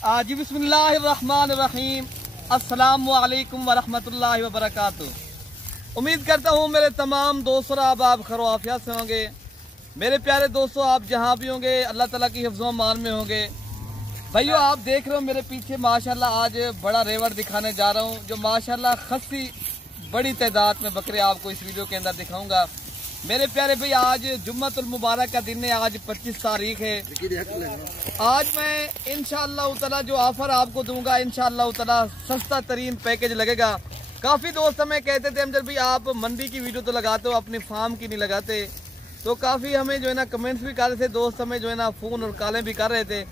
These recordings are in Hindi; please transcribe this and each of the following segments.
जी बिस्मिल्लाहिर्रहमानिर्रहीम। अस्सलामु अलैकुम वरहमतुल्लाहि वबरकातुह। उम्मीद करता हूँ मेरे तमाम दोस्तों आप खैर आफियत से होंगे। मेरे प्यारे दोस्तों, आप जहाँ भी होंगे अल्लाह ताला की हिफ्ज़ व अमान में होंगे। भाइयों, आप देख रहे हो मेरे पीछे माशाल्लाह आज बड़ा रेवड़ दिखाने जा रहा हूँ, जो माशाल्लाह खासी बड़ी तादाद में बकरे आपको इस वीडियो के अंदर दिखाऊंगा। मेरे प्यारे भाई, आज जुम्मतुल मुबारक का दिन है, आज 25 तारीख है। आज मैं इंशाअल्लाह ताला जो ऑफर आपको दूंगा, इंशाअल्लाह ताला सस्ता तरीन पैकेज लगेगा। काफ़ी दोस्त हमें कहते थे अमजद भाई आप मंडी की वीडियो तो लगाते हो, अपनी फार्म की नहीं लगाते। तो काफ़ी हमें जो है ना कमेंट्स भी कर रहे थे दोस्त, हमें जो है ना फ़ोन और कॉलें भी कर रहे थे।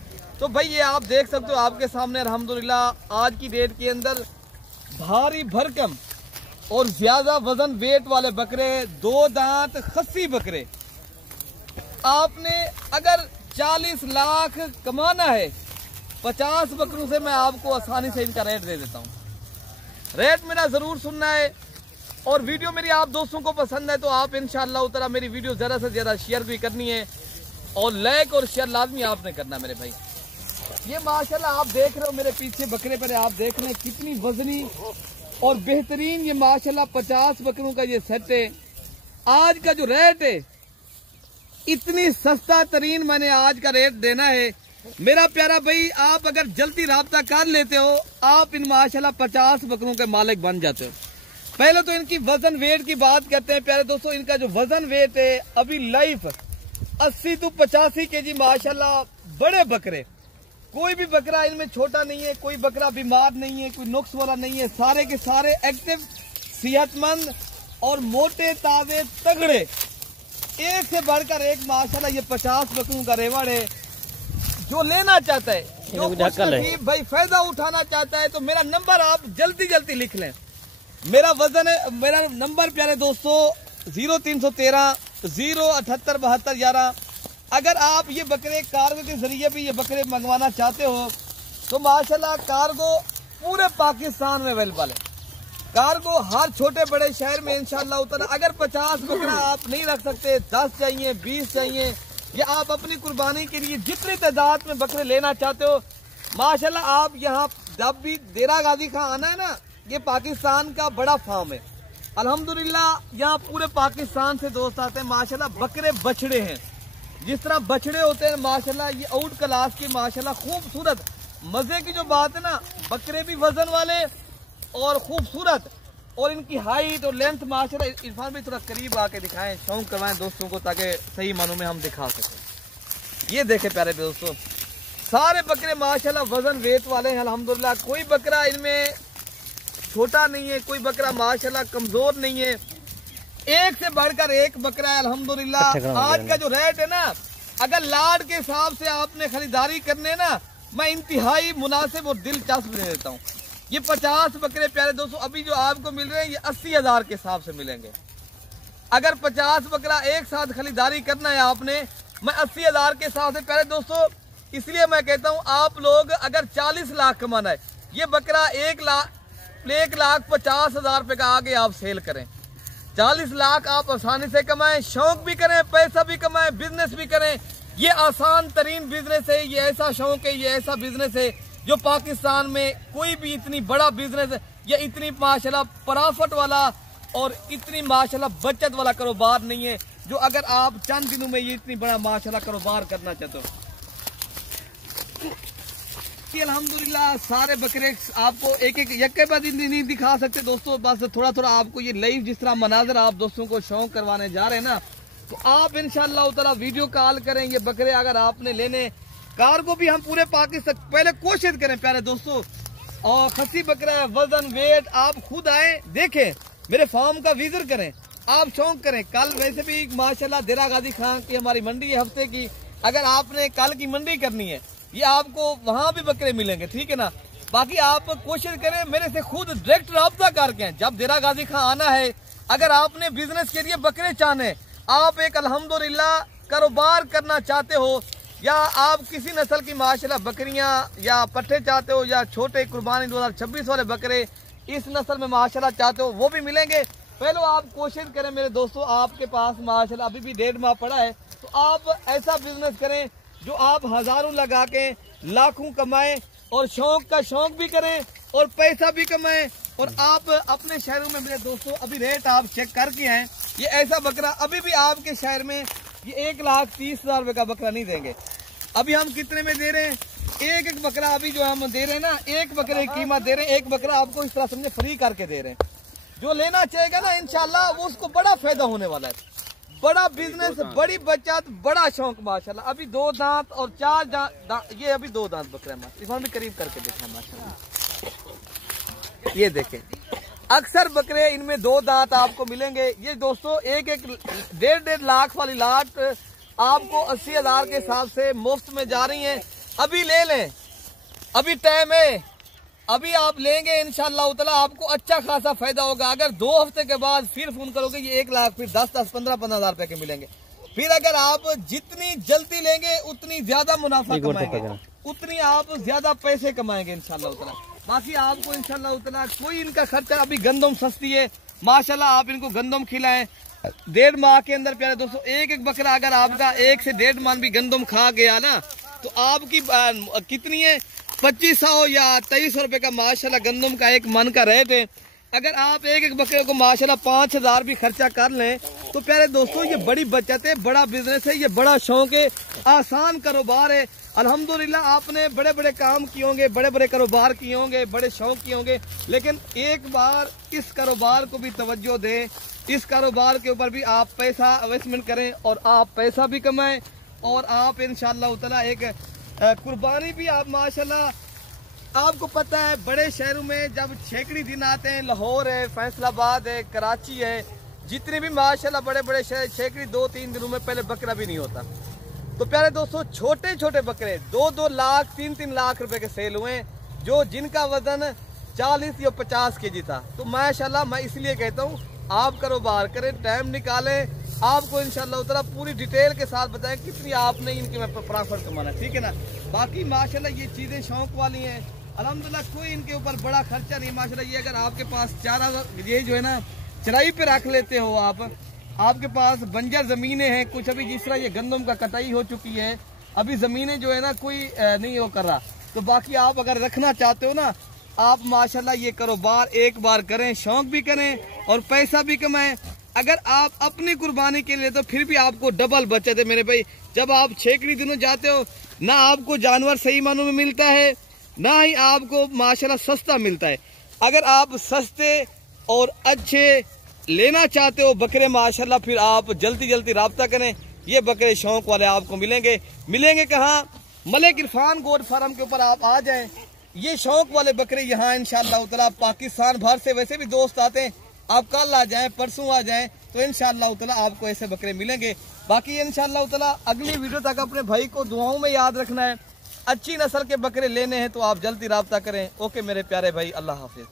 तो भाई ये आप देख सकते हो आपके सामने अल्हम्दुलिल्लाह आज की डेट के अंदर भारी भरकम और ज्यादा वजन वेट वाले बकरे, 2 दांत खस्सी बकरे। आपने अगर 40 लाख कमाना है, 50 बकरों से मैं आपको आसानी से इनका रेट दे देता हूँ। रेट मेरा जरूर सुनना है और वीडियो मेरी आप दोस्तों को पसंद है तो आप इंशाअल्लाह ताला मेरी वीडियो ज्यादा से ज्यादा शेयर भी करनी है और लाइक और शेयर लाजमी आपने करना मेरे भाई। ये माशाल्लाह आप देख रहे हो मेरे पीछे बकरे पर, आप देख रहे हैं कितनी वजनी और बेहतरीन ये माशाल्लाह 50 बकरों का ये सेट है। आज का जो रेट है इतनी सस्ता तरीन मैंने आज का रेट देना है मेरा प्यारा भाई। आप अगर जल्दी राब्ता कर लेते हो आप इन माशाल्लाह 50 बकरों के मालिक बन जाते हो। पहले तो इनकी वजन वेट की बात करते हैं प्यारे दोस्तों। इनका जो वजन वेट है अभी लाइफ 80 to 85 केजी माशाल्लाह बड़े बकरे। कोई भी बकरा इनमें छोटा नहीं है, कोई बकरा बीमार नहीं है, कोई नुक्स वाला नहीं है। सारे के सारे एक्टिव, सेहतमंद और मोटे ताजे तगड़े, एक से बढ़कर एक माशाल्लाह ये 50 बकरों का रेवड़ है। जो लेना चाहता है, जो भाई फायदा उठाना चाहता है तो मेरा नंबर आप जल्दी जल्दी लिख लें। मेरा वजन है, मेरा नंबर प्यारे दोस्तों 0313 078 72 11। अगर आप ये बकरे कार्गो के जरिए भी ये बकरे मंगवाना चाहते हो तो माशाल्लाह कार्गो पूरे पाकिस्तान में अवेलेबल है। कार्गो हर छोटे बड़े शहर में इंशाल्लाह उतना। अगर 50 बकरा आप नहीं रख सकते, 10 चाहिए, 20 चाहिए, या आप अपनी कुर्बानी के लिए जितनी तादाद में बकरे लेना चाहते हो माशाल्लाह आप यहाँ जब भी देरा गाजी खां आना है ना, ये पाकिस्तान का बड़ा फार्म है अल्हम्दुलिल्लाह। यहाँ पूरे पाकिस्तान से दोस्त आते हैं माशाल्लाह। बकरे बछड़े हैं, जिस तरह बछड़े होते हैं माशाल्लाह, ये आउट क्लास के माशाल्लाह खूबसूरत। मजे की जो बात है ना, बकरे भी वजन वाले और खूबसूरत और इनकी हाइट और लेंथ माशाल्लाह। इरफान भी थोड़ा करीब आके दिखाएं, शौक करवाएं दोस्तों को ताकि सही मानों में हम दिखा सकें। ये देखें प्यारे दोस्तों, सारे बकरे माशाल्लाह वजन वेट वाले हैं अल्हम्दुलिल्लाह। कोई बकरा इनमें छोटा नहीं है, कोई बकरा माशाल्लाह कमजोर नहीं है। एक से बढ़कर एक बकरा है अल्हम्दुलिल्लाह। आज का जो रेट है ना, अगर लाड के हिसाब से आपने खरीदारी करने ना, मैं इंतहाई मुनासिब और दिलचस्प दे देता हूँ। ये 50 बकरे प्यारे दोस्तों अभी जो आपको मिल रहे हैं ये 80,000 के हिसाब से मिलेंगे। अगर 50 बकरा एक साथ खरीदारी करना है आपने, मैं 80,000 के हिसाब से प्यारे दोस्तों, इसलिए मैं कहता हूँ आप लोग अगर 40 लाख कमाना है, ये बकरा 1,50,000 रुपए का आगे आप सेल करें। 40 लाख आप आसानी से कमाएं, शौक भी करें, पैसा भी कमाएं, बिजनेस भी करें। ये आसान तरीन बिजनेस है, ये ऐसा शौक है, ये ऐसा बिजनेस है जो पाकिस्तान में कोई भी इतनी बड़ा बिजनेस है या इतनी माशाल्लाह प्रॉफिट वाला और इतनी माशाल्लाह बचत वाला कारोबार नहीं है जो अगर आप चंद दिनों में ये इतनी बड़ा माशाल्लाह कारोबार करना चाहते हो। अल्हम्दुलिल्लाह सारे बकरे आपको एक एक यक्के बाद नहीं दिखा सकते दोस्तों, बस थोड़ा थोड़ा आपको ये लाइव जिस तरह मनाजर आप दोस्तों को शौक करवाने जा रहे हैं ना, तो आप इंशाअल्लाह ताला वीडियो कॉल करें। ये बकरे अगर आपने लेने, कार्गो भी हम पूरे पाकिस्तान, पहले कोशिश करें प्यारे दोस्तों। और खस्सी बकरा है, वजन वेट आप खुद आए देखें, मेरे फार्म का विजिट करें, आप शौक करें। कल वैसे भी माशाल्लाह देरा गाजी खां की हमारी मंडी है हफ्ते की, अगर आपने कल की मंडी करनी है ये आपको वहां भी बकरे मिलेंगे, ठीक है ना। बाकी आप कोशिश करें मेरे से खुद डायरेक्ट राब्ता करके, जब देरा गाजी खां आना है, अगर आपने बिजनेस के लिए बकरे चाहने, आप एक अल्हम्दुलिल्लाह कारोबार करना चाहते हो, या आप किसी नस्ल की माशाल्लाह बकरियां या पट्टे चाहते हो, या छोटे कुर्बानी 2026 वाले बकरे इस नस्ल में माशाल्लाह चाहते हो, वो भी मिलेंगे। पहले आप कोशिश करें मेरे दोस्तों, आपके पास माशाल्लाह अभी भी 1.5 माह पड़ा है, तो आप ऐसा बिजनेस करें जो आप हजारों लगा के लाखों कमाएं और शौक का शौक भी करें और पैसा भी कमाएं। और आप अपने शहरों में मेरे दोस्तों अभी रेट आप चेक करके आए, ये ऐसा बकरा अभी भी आपके शहर में ये 1,30,000 रुपए का बकरा नहीं देंगे। अभी हम कितने में दे रहे हैं? एक बकरा अभी जो हम दे रहे हैं ना, एक बकरे की कीमत दे रहे हैं, एक बकरा आपको इस तरह समझे फ्री करके दे रहे हैं। जो लेना चाहेगा ना इंशाल्लाह वो उसको बड़ा फायदा होने वाला है। बड़ा बिजनेस, बड़ी बचत, बड़ा शौक माशाल्लाह। अभी 2 दांत और 4 दांत, ये अभी 2 दांत बकरा है माशाल्लाह। इस भी करीब करके देखा माशाल्लाह, ये देखें। अक्सर बकरे इनमें 2 दांत आपको मिलेंगे। ये दोस्तों 1-1.5 लाख वाली लाट आपको 80,000 के हिसाब से मुफ्त में जा रही है। अभी ले लें, अभी टाइम है, अभी आप लेंगे इंशाअल्लाह ताला आपको अच्छा खासा फायदा होगा। अगर 2 हफ्ते के बाद फिर फोन करोगे ये 1 लाख, फिर 10-10, 15-15,000 रुपए के मिलेंगे। फिर अगर आप जितनी जल्दी लेंगे उतनी ज्यादा मुनाफा कमाएंगे, उतनी आप ज्यादा पैसे कमाएंगे इंशाअल्लाह ताला। बाकी आपको इंशाअल्लाह ताला कोई इनका खर्चा, अभी गंदम सस्ती है माशाल्लाह, आप इनको गंदम खिलाएं। 1.5 माह के अंदर प्यारे दोस्तों एक बकरा अगर आपका 1 से 1.5 मन भी गंदम खा गया ना तो आपकी कितनी है 2500 या 2300 रुपए का माशाल्लाह गंदम का 1 मन का रेट है। अगर आप एक बकरे को माशाल्लाह 5,000 भी खर्चा कर लें तो प्यारे दोस्तों ये बड़ी बचत है, बड़ा बिजनेस है, ये बड़ा शौक है, आसान कारोबार है। अल्हम्दुलिल्लाह आपने बड़े बड़े काम किए होंगे, बड़े बड़े कारोबार किए होंगे, बड़े शौक किए होंगे, लेकिन एक बार इस कारोबार को भी तवज्जो दें, इस कारोबार के ऊपर भी आप पैसा इन्वेस्टमेंट करें और आप पैसा भी कमाएं और आप इंशाअल्लाह ताला एक कुर्बानी भी आप माशाल्लाह। आपको पता है बड़े शहरों में जब छेकड़ी दिन आते हैं, लाहौर है, फैसलाबाद है, कराची है, जितने भी माशाल्लाह बड़े बड़े शहर, छेकड़ी 2-3 दिनों में पहले बकरा भी नहीं होता। तो प्यारे दोस्तों छोटे छोटे बकरे 2-2 लाख 3-3 लाख रुपए के सेल हुए, जो जिनका वजन 40 या 50 केजी था। तो माशाल्लाह मैं इसलिए कहता हूँ आप कारोबार करें, टाइम निकालें, आपको इंशाअल्लाह ताला पूरी डिटेल के साथ बताएं कितनी आपने इनके प्रॉफिट कमाना है, ठीक है ना। बाकी माशाल्लाह ये चीजें शौक वाली हैं, अल्हम्दुलिल्लाह कोई इनके ऊपर बड़ा खर्चा नहीं माशाल्लाह। ये अगर आपके पास चारा ये जो है ना चराई पे रख लेते हो आप, आपके पास बंजर जमीनें हैं कुछ, अभी जिस तरह ये गंदम का कटाई हो चुकी है, अभी जमीनें जो है ना कोई नहीं वो कर रहा, तो बाकी आप अगर रखना चाहते हो ना आप माशाल्लाह ये कारोबार एक बार करें, शौक भी करें और पैसा भी कमाएं। अगर आप अपनी कुर्बानी के लिए तो फिर भी आपको डबल बचत है मेरे भाई। जब आप छेकड़ी दिनों जाते हो ना आपको जानवर सही मानों में मिलता है, ना ही आपको माशाल्लाह सस्ता मिलता है। अगर आप सस्ते और अच्छे लेना चाहते हो बकरे माशाल्लाह, फिर आप जल्दी जल्दी राब्ता करें, ये बकरे शौक वाले आपको मिलेंगे कहाँ? मलिक इरफान गोट फार्म के ऊपर आप आ जाएं। ये शौक वाले बकरे यहाँ इंशाअल्लाह ताला पाकिस्तान भर से वैसे भी दोस्त आते हैं, आप कल आ जाएं, परसों आ जाएं, तो इंशाअल्लाह ताला आपको ऐसे बकरे मिलेंगे। बाकी इंशाअल्लाह ताला अगली वीडियो तक अपने भाई को दुआओं में याद रखना है। अच्छी नस्ल के बकरे लेने हैं तो आप जल्दी राब्ता करें। ओके मेरे प्यारे भाई, अल्लाह हाफिज।